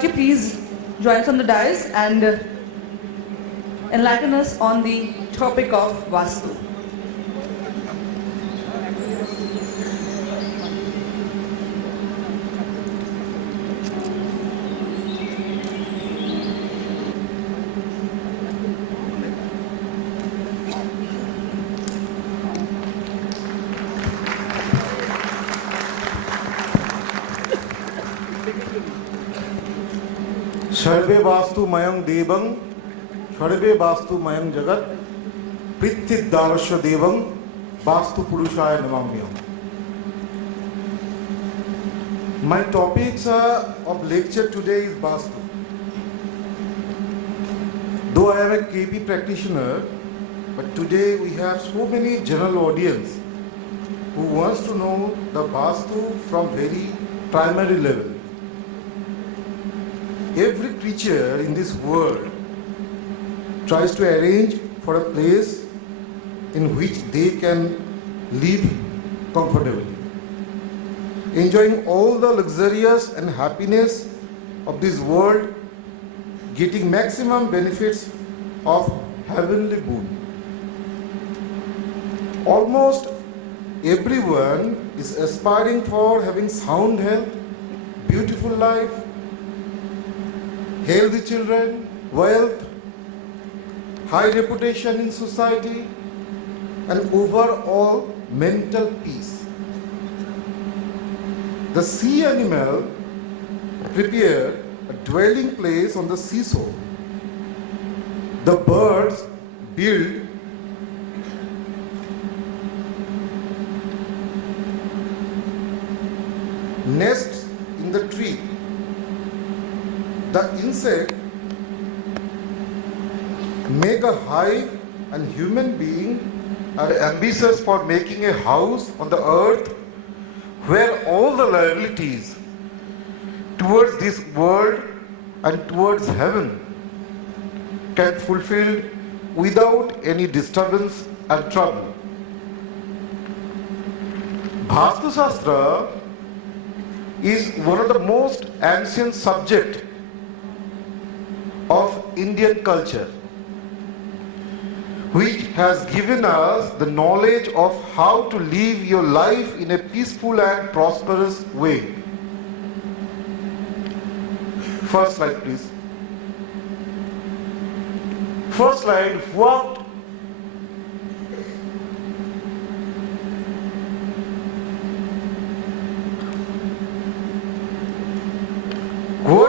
Bharti please join us on the dais and enlighten us on the topic of Vastu. सर्वे वास्तु मयं देवं सर्वे वास्तु मयं जगत पृथ्वीदारस्य देवं वास्तु पुरुषाय नमाम्यहम्. My topics of lecture today is Vastu. Though I am a KB practitioner, but today we have so many general audience who wants to know the Vastu from very primary level. Every creature in this world tries to arrange for a place in which they can live comfortably, enjoying all the luxurious and happiness of this world, getting maximum benefits of heavenly boon. Almost everyone is aspiring for having sound health, beautiful life, healthy children, wealth, high reputation in society, and overall mental peace. The sea animal prepare a dwelling place on the seashore. The birds build nests in the tree. The insect make a hive, and human beings are ambitious for making a house on the earth where all the liabilities towards this world and towards heaven can be fulfilled without any disturbance and trouble. Vastu Shastra is one of the most ancient subjects of Indian culture, which has given us the knowledge of how to live your life in a peaceful and prosperous way. First slide, please. First slide, what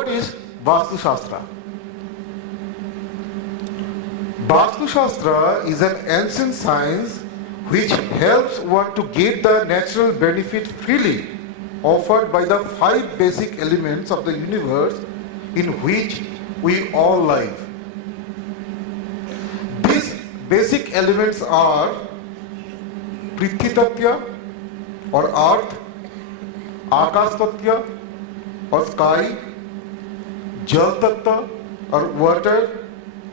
is Vastu Shastra? Vastu Shastra is an ancient science which helps one to get the natural benefit freely offered by the 5 basic elements of the universe in which we all live. These basic elements are Prithvi Tattva or earth, Akash Tattva or sky, Jal Tattva or water,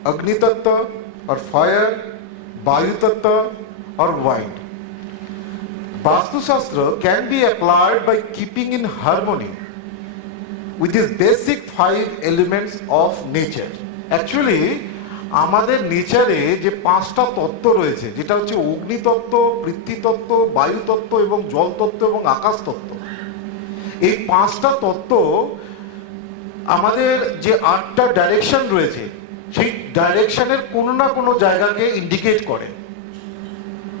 Agni Tattva or fire, Vayu Tattva or wind. Vastu Shastra can be applied by keeping in harmony with these basic 5 elements of nature. Actually, আমাদের নেচারে যে 5টা তত্ত্ব রয়েছে, যেটা হচ্ছে অগ্নি তত্ত্ব, পৃথ্বী তত্ত্ব, বায়ু তত্ত্ব এবং জল তত্ত্ব এবং আকাশ তত্ত্ব। এই 5টা তত্ত্ব আমাদের যে 8টা ডাইরেকশন রয়েছে, সেই ডাইরেকশনের কোনো না কোনো জায়গাকে ইন্ডিকেট করে।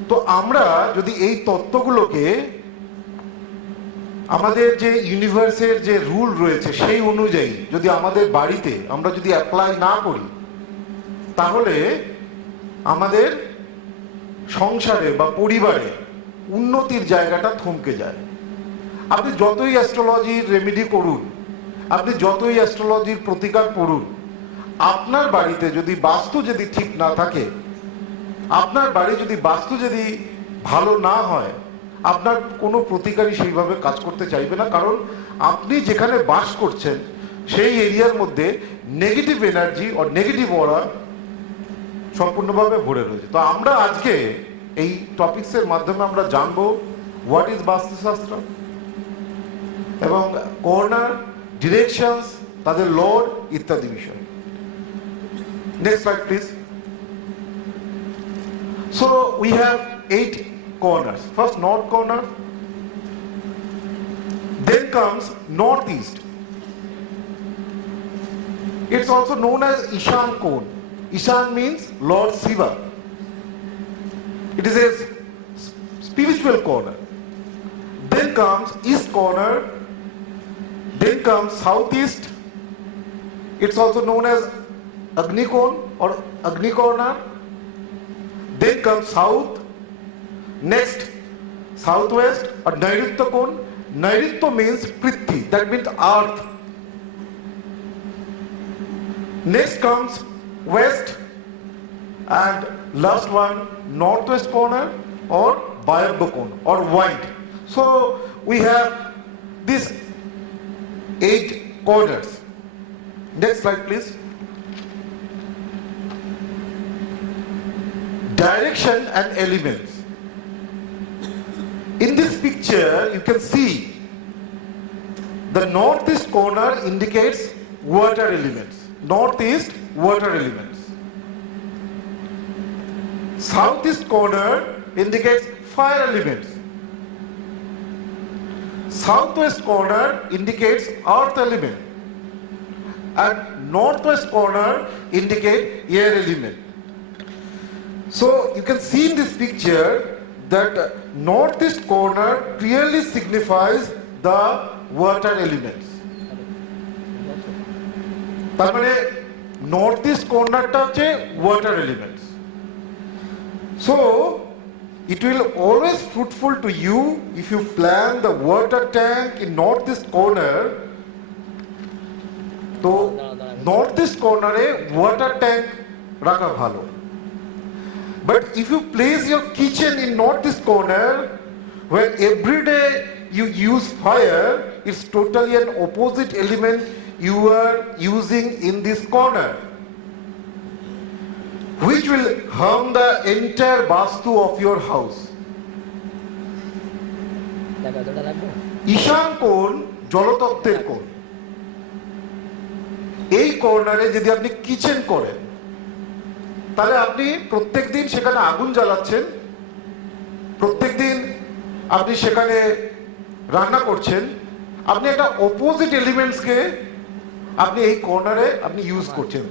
তো আমরা যদি এই তত্ত্বগুলোকে আমাদের যে ইউনিভার্সের যে রুল রয়েছে সেই অনুযায়ী যদি আমাদের বাড়িতে আমরা যদি অ্যাপ্লাই না করি, তাহলে আমাদের সংসারে বা পরিবারে উন্নতির জায়গাটা থমকে যায়। আপনি যতই অ্যাস্ট্রোলজির রেমেডি করুন, আপনি যতই অ্যাস্ট্রোলজির প্রতিকার পড়ুন, আপনার বাড়িতে যদি বাস্তু যদি ঠিক না থাকে, আপনার বাড়ি যদি বাস্তু যদি ভালো না হয়, আপনার কোনো প্রতিকারই সেইভাবে কাজ করতে চাইবে না। কারণ আপনি যেখানে বাস করছেন সেই এরিয়ার মধ্যে নেগেটিভ এনার্জি ও নেগেটিভ অরা সম্পূর্ণভাবে ভরে রয়েছে। তো আমরা আজকে এই টপিকসের মাধ্যমে আমরা জানবো হোয়াট ইজ বাস্তুশাস্ত্র এবং কর্নার, ডিরেকশনস তাদের লর্ড ইত্যাদি বিষয়। Next slide please. So we have 8 corners. First north corner, then comes northeast. It's also known as Ishan Kon. Ishan means Lord Shiva. It is a spiritual corner. Then comes east corner, then comes southeast. It's also known as Agni Kon or Agni corner. Then comes south, next southwest or Nairitya Kon. Nairitya means Prithvi, that means earth. Next comes west, and last one northwest corner or Bayabba Kon or wind. So we have these 8 corners. Next slide please. Direction and elements. In this picture you can see the northeast corner indicates water elements. Northeast, water elements. Southeast corner indicates fire elements. Southwest corner indicates earth element. And northwest corner indicate air element. So you can see in this picture that northeast corner clearly signifies the water elements. তার মানে northeast cornerটা হচ্ছে water elements. So it will always fruitful to you if you plan the water tank in northeast corner. তো northeast corner এ water tank রাখা ভালো. But if you place your kitchen in northeast corner, where every day you use fire, it's totally an opposite element you are using in this corner, which will harm the entire vastu of your house. ঈশান কোণ জলতত্ত্বের কোণ। এই কর্নারে যদি আপনি কিচেন করেন তাহলে আপনি প্রত্যেকদিন সেখানে আগুন জ্বালাচ্ছেন, প্রত্যেকদিন আপনি সেখানে রান্না করছেন, আপনি একটা অপোজিট এলিমেন্টসকে আপনি এই কর্নারে আপনি ইউজ করছেন,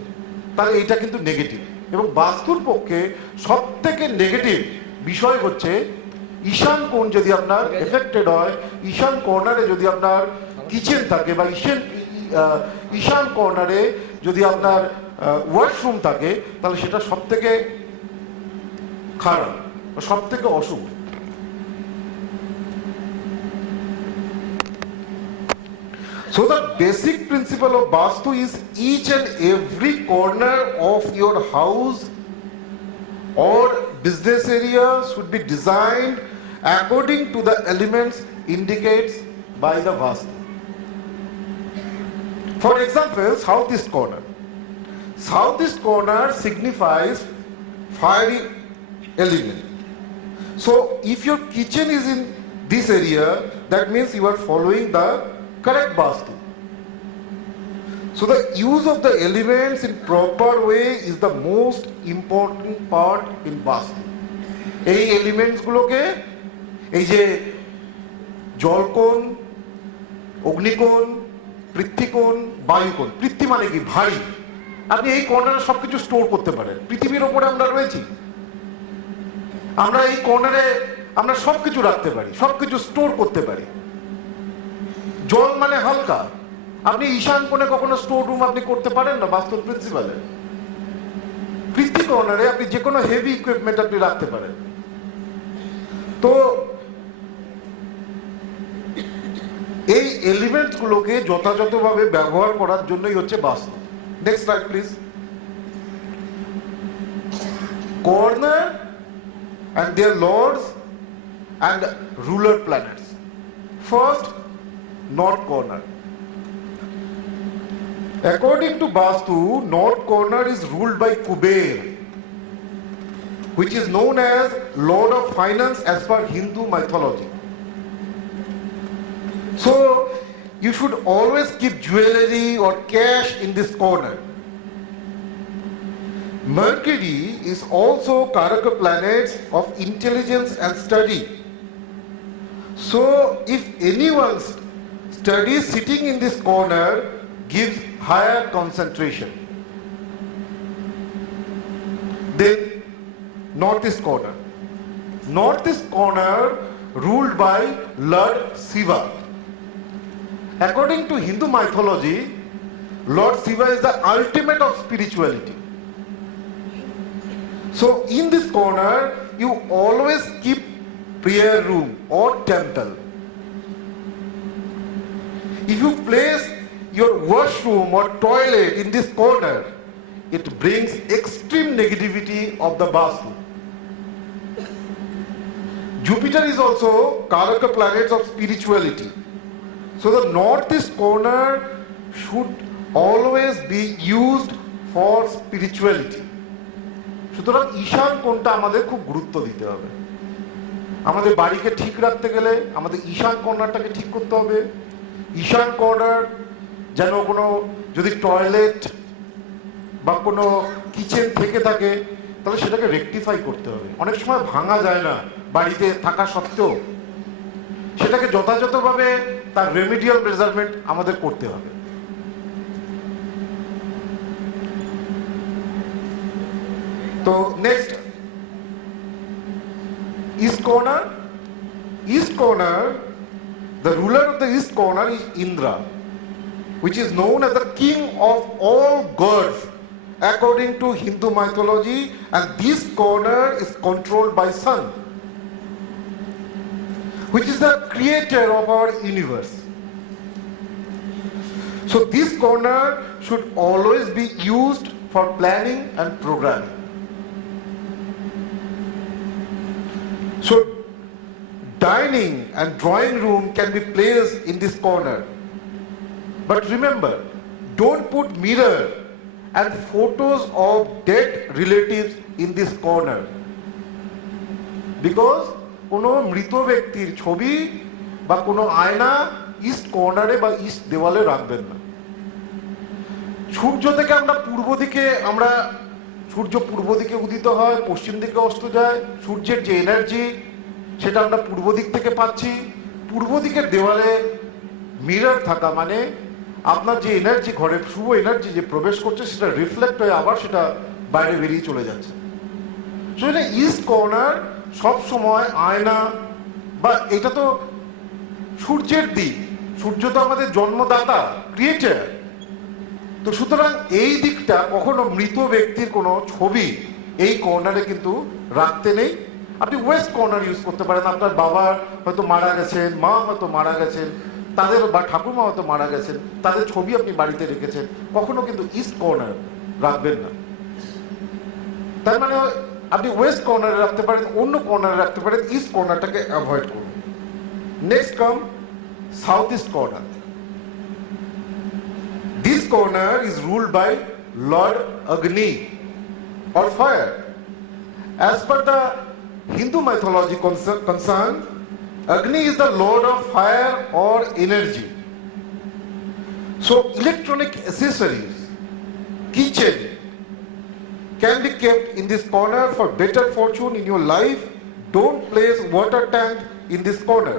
তাহলে এটা কিন্তু নেগেটিভ। এবং বাস্তুর পক্ষে সব থেকে নেগেটিভ বিষয় হচ্ছে ঈশান কোণ যদি আপনার এফেক্টেড হয়, ঈশান কর্নারে যদি আপনার কিচেন থাকে বা ঈশান কর্নারে যদি আপনার ওয়াশরুম থাকে, তাহলে সেটা সব থেকে খারাপ, সব থেকে অশুভ। So the basic principle of Vastu is each and every corner of your house or business area should be designed according to the elements indicated by the Vastu. For example, southeast corner. Southeast corner signifies fiery element. So if your kitchen is in this area, that means you are following the correct Vastu. So the use of the elements in proper way is the most important part in Vastu. এই এলিমেন্টস গুলোকে, এই যে জলকোণ, অগ্নিকোণ, পৃথ্বীকোণ, বায়ুকোণ। পৃথ্বী মানে কি? ভারী। আপনি এই কর্নারে সবকিছু স্টোর করতে পারেন। পৃথিবীর ওপরে আমরা রয়েছি, আমরা এই কর্নারে আমরা সবকিছু রাখতে পারি, সবকিছু স্টোর করতে পারি। জল মানে হালকা, আপনি ঈশান কোণে কখনো স্টোর রুম আপনি করতে পারেন না বাস্তুর প্রিন্সিপালে। পৃথ্বী কর্নারে আপনি যে কোনো হেভি ইকুইপমেন্ট আপনি রাখতে পারেন। তো এই এলিমেন্টস গুলোকে যথাযথভাবে ব্যবহার করার জন্যই হচ্ছে বাস্তু। Next slide please. Corner and their lords and ruler planets. First, north corner. According to Vastu, north corner is ruled by Kuber, which is known as Lord of Finance as per Hindu mythology. So, you should always keep jewelry or cash in this corner. Mercury is also Karaka planet of intelligence and study. So if anyone's study sitting in this corner gives higher concentration. Then northeast corner. Northeast corner ruled by Lord Shiva. According to Hindu mythology, Lord Shiva is the ultimate of spirituality. So in this corner, you always keep prayer room or temple. If you place your washroom or toilet in this corner, it brings extreme negativity of the Vastu. Jupiter is also Karaka planet of spirituality. So the northeast corner should always be used for spirituality. সুতরাং ঈশান কোণটা আমাদের খুব গুরুত্ব দিতে হবে। আমাদের বাড়িকে ঠিক রাখতে গেলে আমাদের ঈশান কর্নারটাকে ঠিক করতে হবে। ঈশান কর্নার যেন কোনো যদি টয়লেট বা কোনো কিচেন থেকে থাকে তাহলে সেটাকে রেকটিফাই করতে হবে। অনেক সময় ভাঙা যায় না বাড়িতে থাকা সত্ত্বেও, সেটাকে যথাযথভাবে তার রেমিডিয়াল মেজারমেন্ট আমাদের করতে হবে। তো next east corner. East corner, the ruler of the east corner is Indra, which is known as the king of all gods according to Hindu mythology, and this corner is controlled by Sun, which is the creator of our universe. So this corner should always be used for planning and programming. So dining and drawing room can be placed in this corner. But remember, don't put mirror and photos of dead relatives in this corner. Because কোনো মৃত ব্যক্তির ছবি বা কোনো আয়না ইস্ট কর্নারে বা ইস্ট দেওয়ালে রাখবেন না। সূর্য থেকে সূর্য পূর্ব দিকে উদিত হয়, পশ্চিম দিকে অস্ত যায়। সূর্যের যে এনার্জি সেটা আমরা পূর্ব দিক থেকে পাচ্ছি। পূর্ব দিকের দেওয়ালে মিরর থাকা মানে আপনার যে এনার্জি, ঘরে শুভ এনার্জি যে প্রবেশ করছে সেটা রিফ্লেক্ট হয়ে আবার সেটা বাইরে বেরিয়ে চলে যাচ্ছে। সেটা ইস্ট কর্নার সব সময় আয়না, বা এটা তো সূর্যের দিক, সূর্য তো আমাদের জন্মদাতা, ক্রিয়েটার। তো সুতরাং এই দিকটা কখনো মৃত ব্যক্তির কোনো ছবি এই কর্নারে কিন্তু রাখতে নেই। আপনি ওয়েস্ট কর্নার ইউজ করতে পারেন। আপনার বাবা হয়তো মারা গেছেন, মা হয়তো মারা গেছেন, তাদের বা ঠাকুরমা হয়তো মারা গেছেন, তাদের ছবি আপনি বাড়িতে রেখেছেন, কখনো কিন্তু ইস্ট কর্নার রাখবেন না। তার মানে আপনি ওয়েস্ট কর্নারে রাখতে পারেন, অন্য কর্নারে রাখতে পারেন, ইস্ট কর্নারটাকে অ্যাভয়েড করুন। Next come south east corner. This corner is ruled by Lord Agni or fire. As per the Hindu mythology concern, Agni is the lord of fire or energy. So electronic accessories, kitchen can be kept in this corner for better fortune in your life. Don't place water tank in this corner.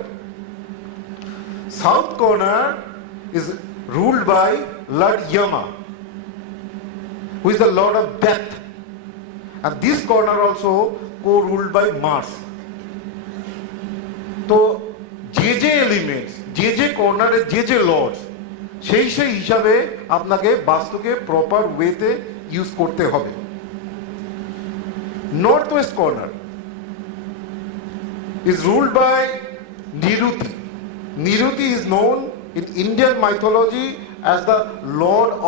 South corner is ruled by Lord Yama, who is the lord of death, and this corner also co-ruled by Mars. তো যে এলিমেন্টস, যে কর্নারে যে লর্ডস, সেই হিসাবে আপনাকে বাস্তুকে প্রপার ওয়েতে ইউজ করতে হবে। North West corner is ruled by Niruti. Niruti is known in Indian mythology as the lord